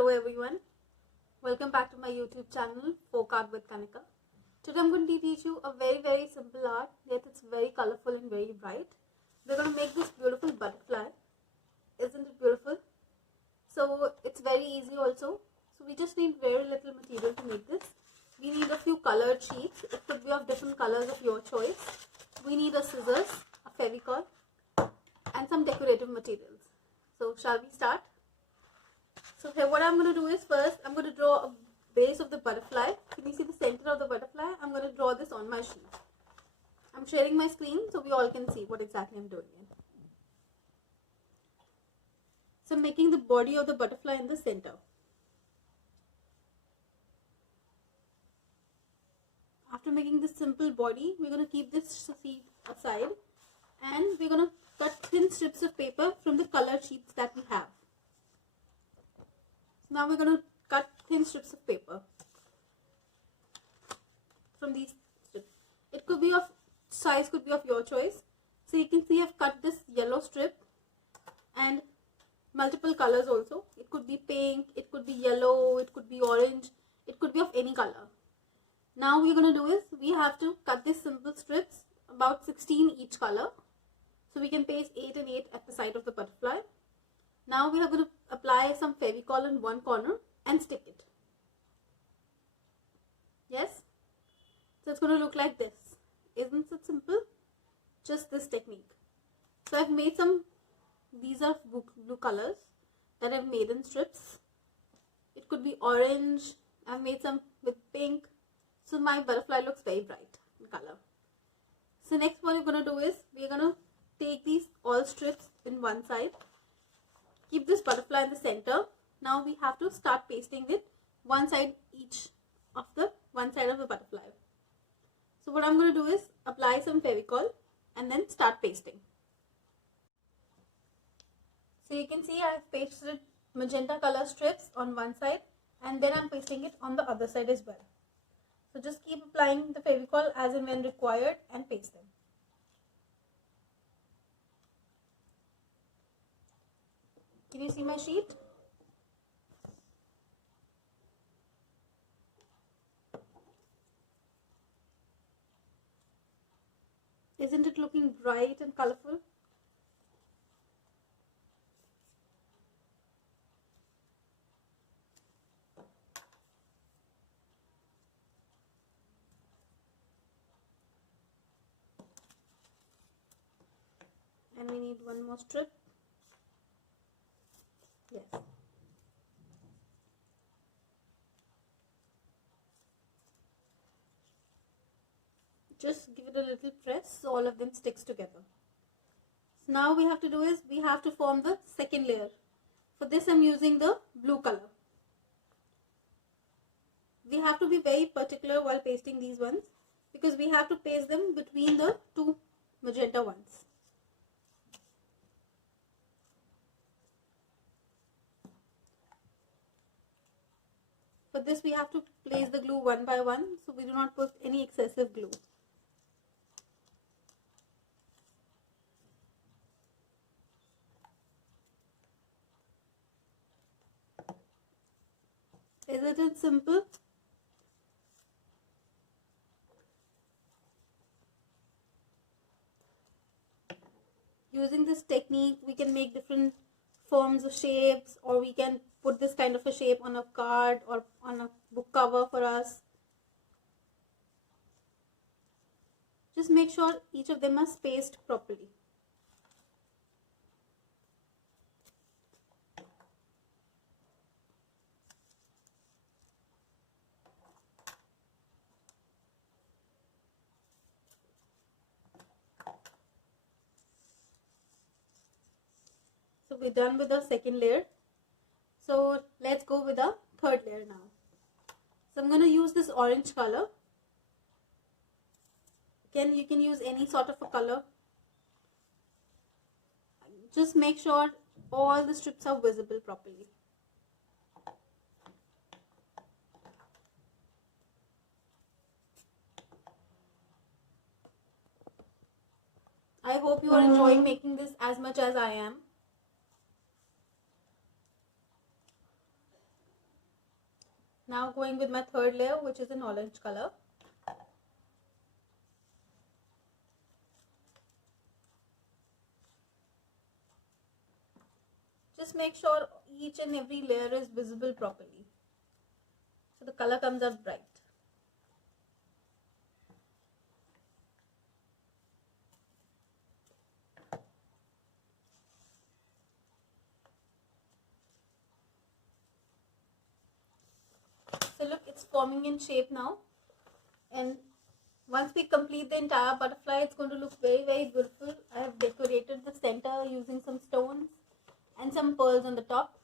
Hello everyone, welcome back to my YouTube channel Folk Art with Kanika. Today I'm going to teach you a very simple art, yet it's very colorful and very bright. We're going to make this beautiful butterfly. Isn't it beautiful? So it's very easy also. So we just need very little material to make this. We need a few colored sheets. It could be of different colors of your choice. We need a scissors, a Fevicol, and some decorative materials. So shall we start? So here what I'm going to do is first I'm going to draw a base of the butterfly. Can you see the center of the butterfly? I'm going to draw this on my sheet. I'm sharing my screen so we all can see what exactly I'm doing. So I'm making the body of the butterfly in the center. After making this simple body, we're going to keep this sheet aside and we're going to cut thin strips of paper from the colored sheets that we have. Now we're going to cut thin strips of paper from these strips. It could be of size, could be of your choice. So you can see I've cut this yellow strip and multiple colors also. It could be pink, it could be yellow, it could be orange, it could be of any color. Now what we're going to do is we have to cut these simple strips about 16 each color. So we can paste 8 and 8 at the side of the butterfly. Now we are going to apply some Fevicol in one corner and stick it. Yes? So it's going to look like this. Isn't it simple? Just this technique. So I've made some, these are blue colors that I've made in strips. It could be orange. I've made some with pink. So my butterfly looks very bright in color. So next what we're going to do is we're going to take these all strips in one side. Keep this butterfly in the center. Now we have to start pasting with one side each of the one side of the butterfly. So what I'm going to do is apply some Fevicol and then start pasting. So you can see I've pasted magenta color strips on one side and then I'm pasting it on the other side as well. So just keep applying the Fevicol as and when required and paste them. Can you see my sheet? Isn't it looking bright and colorful? And we need one more strip. Yes. Just give it a little press so all of them sticks together. So now we have to do is we have to form the second layer. For this I'm using the blue color. We have to be very particular while pasting these ones because we have to paste them between the two magenta ones. For this we have to place the glue one by one so we do not put any excessive glue. Isn't it simple? Using this technique we can make different forms of shapes, or we can put this kind of a shape on a card or on a book cover for us. Just make sure each of them are spaced properly. So we're done with the second layer. So let's go with the third layer now. So I'm going to use this orange color. You can use any sort of a color. Just make sure all the strips are visible properly. I hope you are enjoying making this as much as I am. going with my third layer, which is an orange color. Just make sure each and every layer is visible properly, so the color comes out bright. So look, it's forming in shape now, and once we complete the entire butterfly, it's going to look very, very beautiful. I have decorated the center using some stones and some pearls on the top.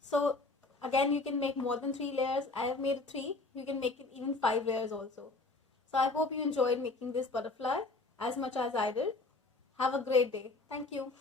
So again, you can make more than 3 layers. I have made 3. You can make it even 5 layers also. So I hope you enjoyed making this butterfly as much as I did. Have a great day. Thank you.